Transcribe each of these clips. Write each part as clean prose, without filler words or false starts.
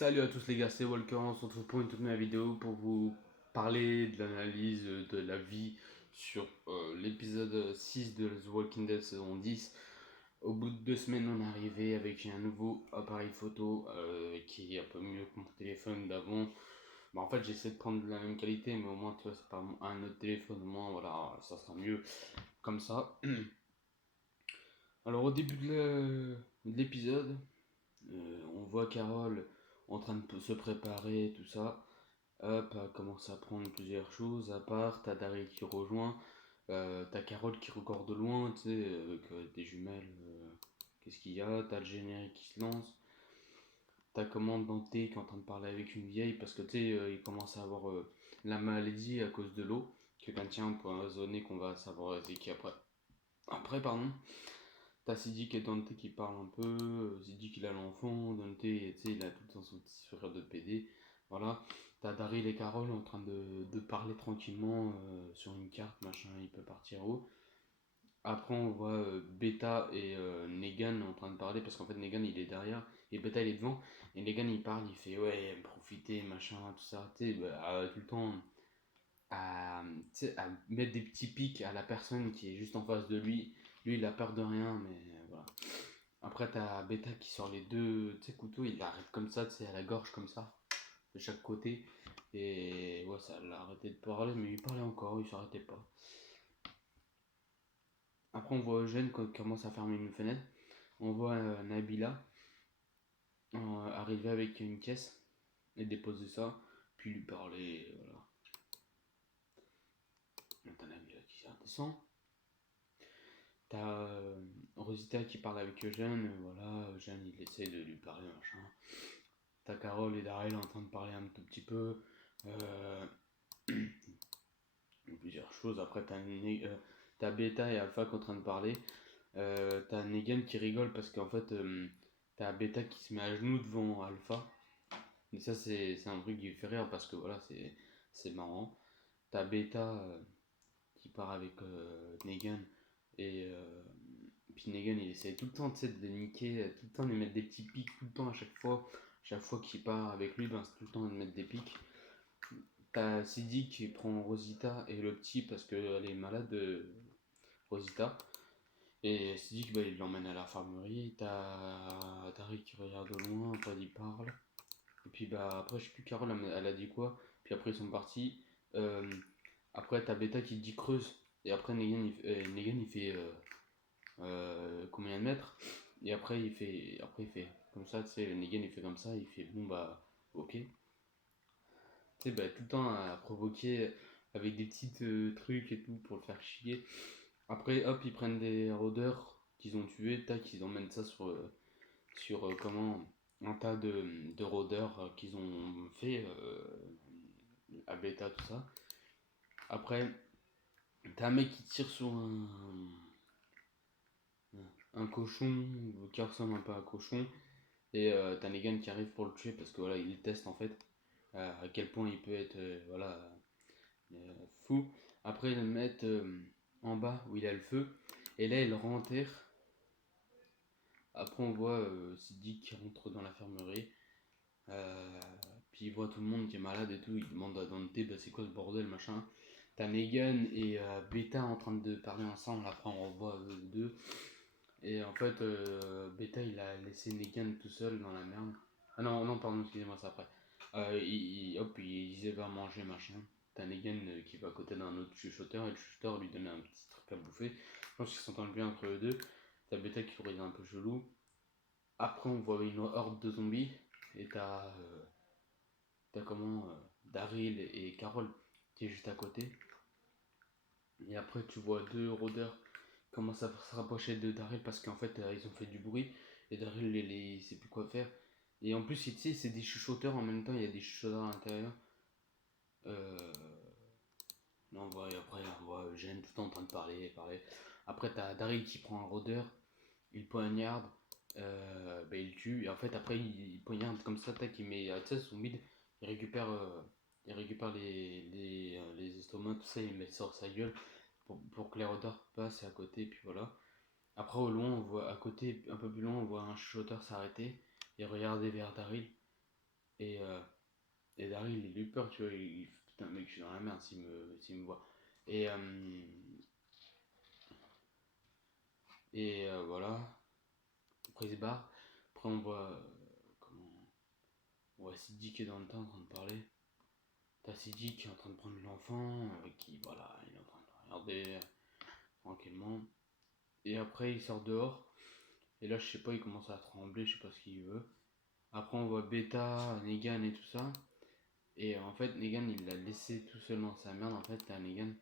Salut à tous les gars, c'est Walker, on se retrouve pour une toute nouvelle vidéo pour vous parler de l'analyse de la vie sur l'épisode 6 de The Walking Dead saison 10. Au bout de 2 semaines, on est arrivé avec un nouveau appareil photo qui est un peu mieux que mon téléphone d'avant. En fait, j'essaie de prendre de la même qualité, mais au moins, tu vois, c'est pas un autre téléphone, au moins, voilà, ça sera mieux comme ça. Alors, au début de l'épisode, on voit Carole en train de se préparer, tout ça. Hop, elle commence à prendre plusieurs choses à part. T'as Daryl qui rejoint. T'as Carole qui regarde de loin, tu sais, avec des jumelles. Qu'est-ce qu'il y a? T'as le générique qui se lance. T'as comment Dante qui est en train de parler avec une vieille parce que tu sais, il commence à avoir la maladie à cause de l'eau. Quelqu'un tient empoisonné qu'on va savoir c'est qui après. Après, pardon. T'as Siddiq et Dante qui parlent un peu. Siddiq il a l'enfant. Dante, tu sais, il a tout le temps son petit sourire de PD. Voilà. T'as Daryl et Carol en train de parler tranquillement sur une carte, machin, il peut partir où. Après, on voit Beta et Negan en train de parler parce qu'en fait, Negan il est derrière et Beta il est devant. Et Negan il parle, il fait ouais, profitez, machin, tout ça. Tu sais, tout le temps à mettre des petits pics à la personne qui est juste en face de lui. Lui, il a peur de rien, mais voilà. Après, t'as Beta qui sort les deux couteaux, il l'arrête comme ça, tu sais, à la gorge, comme ça, de chaque côté. Et ouais, ça l'a arrêté de parler, mais il parlait encore, il s'arrêtait pas. Après, on voit Eugène qui commence à fermer une fenêtre. On voit Nabila arriver avec une caisse et déposer ça, puis lui parler, voilà. T'as Nabila qui redescend. T'as Rosita qui parle avec Eugène, voilà, Eugène il essaie de lui parler, machin. T'as Carole et Daryl en train de parler un tout petit peu. Euh, plusieurs choses. Après, t'as Beta et Alpha qui sont en train de parler. T'as Negan qui rigole parce qu'en fait, t'as Beta qui se met à genoux devant Alpha. Et ça, c'est un truc qui fait rire parce que voilà, c'est marrant. T'as Beta qui part avec Negan et puis Negan il essaie tout le temps de les niquer, tout le temps de lui mettre des petits pics, tout le temps à chaque fois. Chaque fois qu'il part avec lui, ben, c'est tout le temps de mettre des pics. T'as Sidi qui prend Rosita et le petit parce qu'elle est malade, Rosita. Et Sidi bah, il l'emmène à l'infirmerie. T'as Tariq qui regarde au loin, après il parle. Et puis bah après je sais plus Carole elle a dit quoi. Puis après ils sont partis. Euh, Après t'as Beta qui dit creuse. Et après Negan il fait combien de mètres. Et après il fait comme ça, tu sais, Negan il fait comme ça, il fait bon bah ok. Tu sais, bah, tout le temps à provoquer avec des petits trucs et tout pour le faire chier. Après, hop, ils prennent des rôdeurs qu'ils ont tués, tac, ils emmènent ça sur comment un tas de rôdeurs qu'ils ont fait à bêta, tout ça. Après, t'as un mec qui tire sur un cochon qui ressemble un peu à un cochon. Et t'as Negan qui arrive pour le tuer parce que voilà, il teste en fait à quel point il peut être voilà, fou. Après, ils le mettent en bas où il a le feu. Et là, il le renterre. Après, on voit Siddiq qui rentre dans l'infirmerie. Euh, Puis il voit tout le monde qui est malade et tout. Il demande à Dante bah, c'est quoi ce bordel, machin. T'as Negan et Beta en train de parler ensemble. Après, on revoit eux deux. Et en fait, Beta il a laissé Negan tout seul dans la merde. Ah non, non, pardon, excusez-moi, c'est après. Hop, il disait va manger, machin. T'as Negan qui va à côté d'un autre chuchoteur et le chuchoteur lui donne un petit truc à bouffer. Je pense qu'ils s'entendent bien entre eux deux. T'as Beta qui regarde un peu chelou. Après, on voit une horde de zombies. Et t'as comment Daryl et Carol qui est juste à côté. Et après, tu vois deux rôdeurs commencent à se rapprocher de Daryl parce qu'en fait, ils ont fait du bruit. Et Daryl, il sait plus quoi faire. Et en plus, tu sais, c'est des chuchoteurs en même temps, il y a des chuchoteurs à l'intérieur. Euh, Non, après, on voit Eugène tout le temps en train de parler. Après, t'as Daryl qui prend un rôdeur, il poignarde, bah, il tue, et en fait, après, il poignarde comme ça, tac, il met, tu sais, son mid, il récupère les estomacs, tout ça, il met sur sa gueule pour que les rôdeurs passent à côté, puis voilà. Après, au loin, on voit, à côté, un peu plus loin, on voit un chuchoteur s'arrêter et regarder vers Daryl. Et, Daryl, il a eu peur, tu vois. Putain, mec, je suis dans la merde s'il me voit. Et, voilà. Après, il se barre. Après, on voit Siddiq qui est dans le temps en train de parler. T'as Siddiq qui est en train de prendre l'enfant, voilà, il est en train de regarder tranquillement. Et après, il sort dehors. Et là, je sais pas, il commence à trembler, je sais pas ce qu'il veut. Après, on voit Beta, Negan et tout ça. Et en fait, Negan, il l'a laissé tout seul dans sa merde, en fait, à Negan.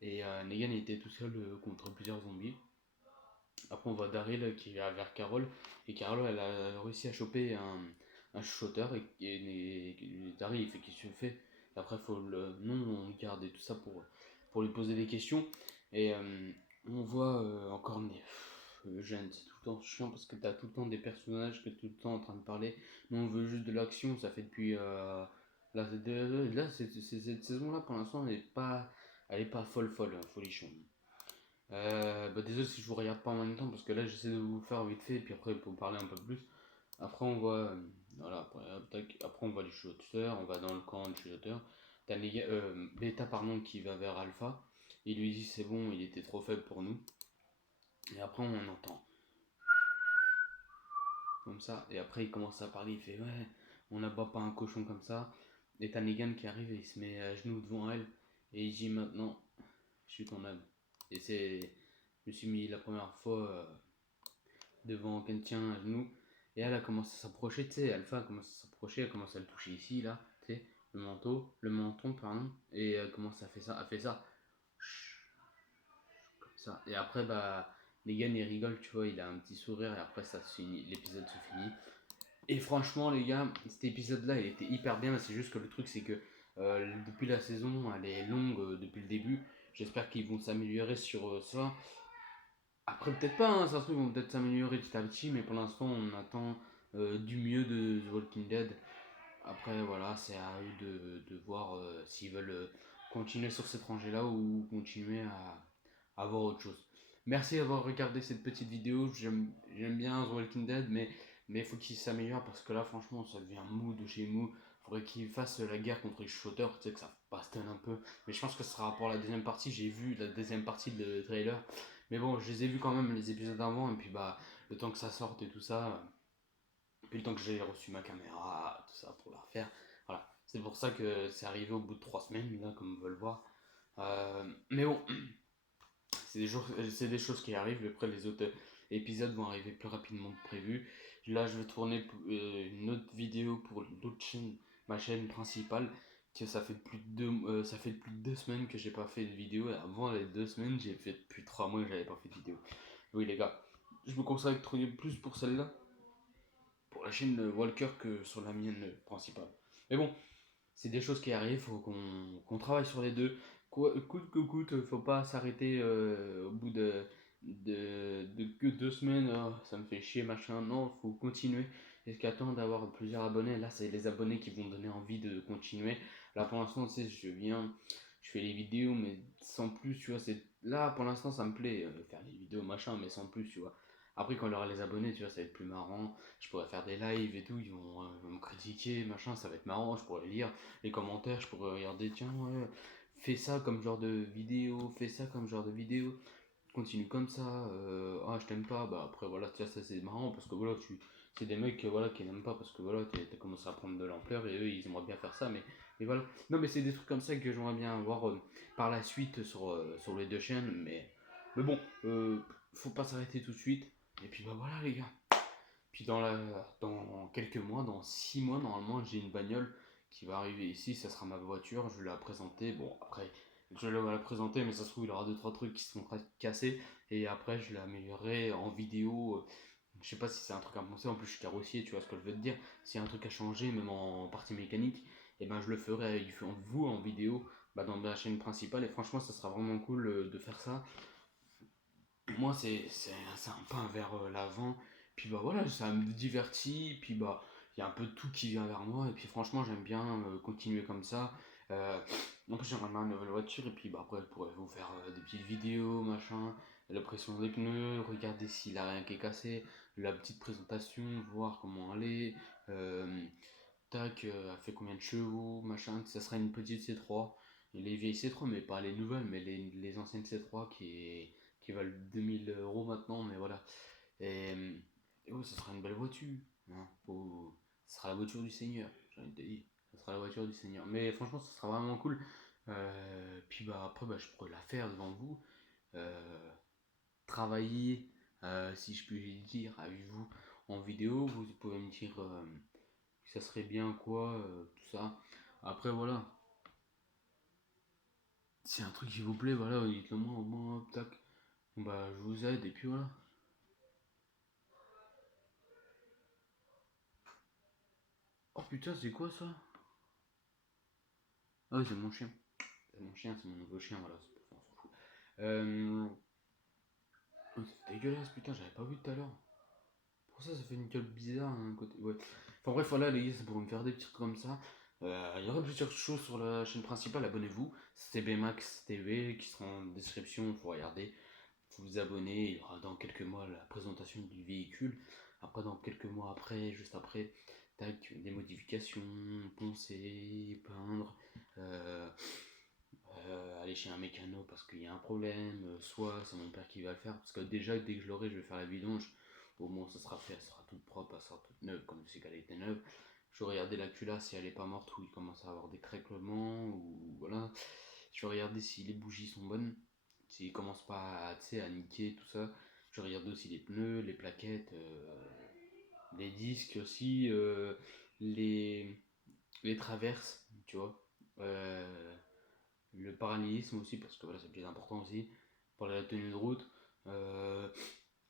Et Negan était tout seul contre plusieurs zombies. Après, on voit Daryl qui va vers Carol. Et Carol, elle a réussi à choper un chuchoteur. Et Daryl, il fait qu'il se fait. Et après, il faut le nom, on garde et tout ça pour lui poser des questions. Et on voit encore Eugène, c'est tout le temps chiant parce que t'as tout le temps des personnages que tout le temps en train de parler. Nous, on veut juste de l'action. Ça fait depuis. Cette saison-là, pour l'instant, elle est pas folle, folichon. Désolé si je vous regarde pas en même temps parce que là j'essaie de vous faire vite fait et puis après pour parler un peu plus. Après on voit voilà après on voit les chuchoteurs, on va dans le camp des chuchoteurs. T'as Beta pardon qui va vers Alpha. Il lui dit c'est bon, il était trop faible pour nous. Et après on entend comme ça et après il commence à parler, il fait ouais on n'abat pas un cochon comme ça. Et t'as Negan qui arrive et il se met à genoux devant elle et il dit maintenant je suis ton âme. Et je me suis mis la première fois devant quelqu'un à genoux. Et elle a commencé à s'approcher, tu sais, Alpha a commencé à s'approcher, elle commence à le toucher ici, là, tu sais, le menton, pardon. Et elle commence à faire ça, comme ça. Et après, les gars, ils rigolent, tu vois, il a un petit sourire et après, ça se finit, l'épisode se finit. Et franchement, les gars, cet épisode-là, il était hyper bien. C'est juste que le truc, c'est que depuis la saison, elle est longue depuis le début. J'espère qu'ils vont s'améliorer sur ça. Après, peut-être pas, hein, ça se trouve, ils vont peut-être s'améliorer petit à petit, mais pour l'instant, on attend du mieux de The Walking Dead. Après, voilà, c'est à eux de voir s'ils veulent continuer sur cette rangée-là ou continuer à voir autre chose. Merci d'avoir regardé cette petite vidéo. J'aime bien The Walking Dead, mais il faut qu'il s'améliore parce que là, franchement, ça devient mou de chez mou. Il faudrait qu'il fasse la guerre contre les shooters, tu sais, que ça bastonne un peu. Mais je pense que ce sera pour la deuxième partie. J'ai vu la deuxième partie de trailer. Mais bon, je les ai vus quand même les épisodes avant, et puis le temps que ça sorte et tout ça, puis le temps que j'ai reçu ma caméra, tout ça pour la refaire. Voilà, c'est pour ça que c'est arrivé au bout de 3 semaines, là, comme vous pouvez le voir. Mais bon, c'est des choses qui arrivent. Après, les autres épisodes vont arriver plus rapidement que prévu. Là, je vais tourner une autre vidéo pour l'autre chaîne, ma chaîne principale. Que ça fait plus de 2 semaines que j'ai pas fait de vidéo. Et avant les 2 semaines, j'ai fait depuis 3 mois que j'avais pas fait de vidéo. Oui, les gars, je me consacre plus pour celle-là, pour la chaîne de Walker, que sur la mienne principale. Mais bon, c'est des choses qui arrivent, faut qu'on travaille sur les deux. Coûte que coûte, faut pas s'arrêter au bout de que 2 semaines. Oh, ça me fait chier, machin. Non, faut continuer. Jusqu'à temps d'avoir plusieurs abonnés. Là, c'est les abonnés qui vont donner envie de continuer. Là, pour l'instant, tu sais, je fais les vidéos, mais sans plus, tu vois. Là, pour l'instant, ça me plaît, faire les vidéos, machin, mais sans plus, tu vois. Après, quand il y aura les abonnés, tu vois, ça va être plus marrant. Je pourrais faire des lives et tout, ils vont me critiquer, machin, ça va être marrant. Je pourrais lire les commentaires, je pourrais regarder, tiens, ouais, fais ça comme genre de vidéo, fais ça comme genre de vidéo, continue comme ça, ah, je t'aime pas, bah après, voilà, tu vois, ça c'est marrant parce que voilà, c'est des mecs voilà, qui n'aiment pas parce que voilà, t'as commencé à prendre de l'ampleur et eux, ils aimeraient bien faire ça, mais voilà. Non, mais c'est des trucs comme ça que j'aimerais bien voir par la suite sur les deux chaînes, mais bon, faut pas s'arrêter tout de suite. Et puis bah voilà, les gars. Puis dans quelques mois, dans 6 mois, normalement, j'ai une bagnole qui va arriver ici. Ça sera ma voiture. Je vais la présenter. Bon, après, je vais la présenter, mais ça se trouve, il y aura 2-3 trucs qui seront cassés. Et après, je l'améliorerai en vidéo. Je sais pas si c'est un truc à penser. En plus, je suis carrossier, tu vois ce que je veux te dire. S'il y a un truc à changer, même en partie mécanique, et ben, je le ferai avec vous en vidéo, dans ma chaîne principale. Et franchement, ça sera vraiment cool de faire ça. Moi, c'est un pas vers l'avant. Puis bah voilà, ça me divertit. Puis bah, il y a un peu de tout qui vient vers moi. Et puis franchement, j'aime bien continuer comme ça. Euh, donc j'aimerais bien une nouvelle voiture. Et puis bah après, je pourrais vous faire des petites vidéos, machin. La pression des pneus, regarder s'il a rien qui est cassé. La petite présentation, voir comment elle est. euh, tac, elle fait combien de chevaux, machin, ça serait une petite C3. Et les vieilles C3, mais pas les nouvelles, mais les anciennes C3 qui valent 2000 € maintenant, mais voilà. Et, et ouais, ça sera une belle voiture. Hein. Ça sera la voiture du Seigneur, j'ai envie de te dire. Ça sera la voiture du Seigneur. Mais franchement, ça sera vraiment cool. Puis bah après, bah, je pourrais la faire devant vous. Euh, Travailler, si je puis dire, avec vous en vidéo. Vous pouvez me dire que ça serait bien quoi, tout ça. Après, voilà. Si un truc qui vous plaît, voilà, dites-le moi au moins, hop, tac. Bon, bah, je vous aide et puis voilà. Oh putain, c'est quoi ça? Ah oui, c'est mon chien. C'est mon chien, c'est mon nouveau chien, voilà, c'est pour ça, on s'en fout. Oh, c'est dégueulasse, putain, j'avais pas vu tout à l'heure. Pour ça, ça fait une gueule bizarre d'un côté. Ouais. Enfin bref, voilà, les gars, c'est pour me faire des petits trucs comme ça. Il y aura plusieurs choses sur la chaîne principale, abonnez-vous. C'est BMAX TV qui sera en description, faut regarder. Faut vous abonner, il y aura dans quelques mois la présentation du véhicule. Après, dans quelques mois après, juste après, tac, des modifications, poncer, peindre. Euh, Aller chez un mécano parce qu'il y a un problème, soit c'est mon père qui va le faire, parce que déjà dès que je l'aurai, je vais faire la vidange, au moins ça sera fait, elle sera toute propre, elle sera toute neuve, comme si elle était neuve. Je vais regarder la culasse si elle est pas morte ou il commence à avoir des craquements, ou voilà. Je vais regarder si les bougies sont bonnes, s'il commence pas à, à niquer, tout ça. Je vais regarder aussi les pneus, les plaquettes, les disques aussi, les, les traverses, tu vois. Euh, le parallélisme aussi, parce que voilà, c'est bien important aussi pour la tenue de route. Euh,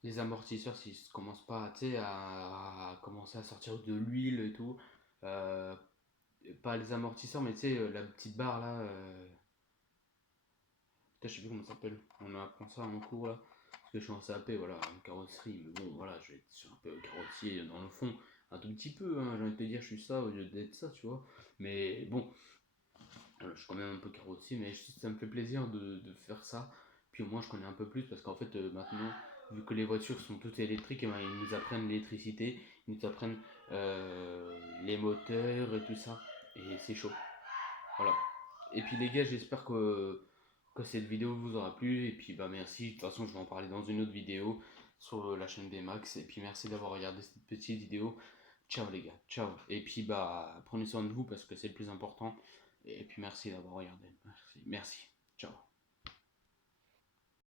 les amortisseurs, s'ils ne commencent pas à commencer à sortir de l'huile et tout. Euh, Pas les amortisseurs, mais tu sais, la petite barre là. Putain, je sais plus comment ça s'appelle. On apprend ça en cours là. Parce que je suis en CAP, voilà, en carrosserie. Mais bon, voilà, je vais être un peu carrossier dans le fond. Un tout petit peu, hein, j'ai envie de te dire, je suis ça au lieu d'être ça, tu vois. Mais bon, je suis quand même un peu carrossier, mais ça me fait plaisir de faire ça. Puis au moins je connais un peu plus parce qu'en fait maintenant, vu que les voitures sont toutes électriques, eh ben, ils nous apprennent l'électricité, ils nous apprennent les moteurs et tout ça. Et c'est chaud. Voilà. Et puis les gars, j'espère que cette vidéo vous aura plu. Et puis bah merci. De toute façon, je vais en parler dans une autre vidéo sur la chaîne des Max. Et puis merci d'avoir regardé cette petite vidéo. Ciao les gars, ciao. Et puis bah prenez soin de vous parce que c'est le plus important. Et puis merci d'avoir regardé. Merci, merci. Ciao.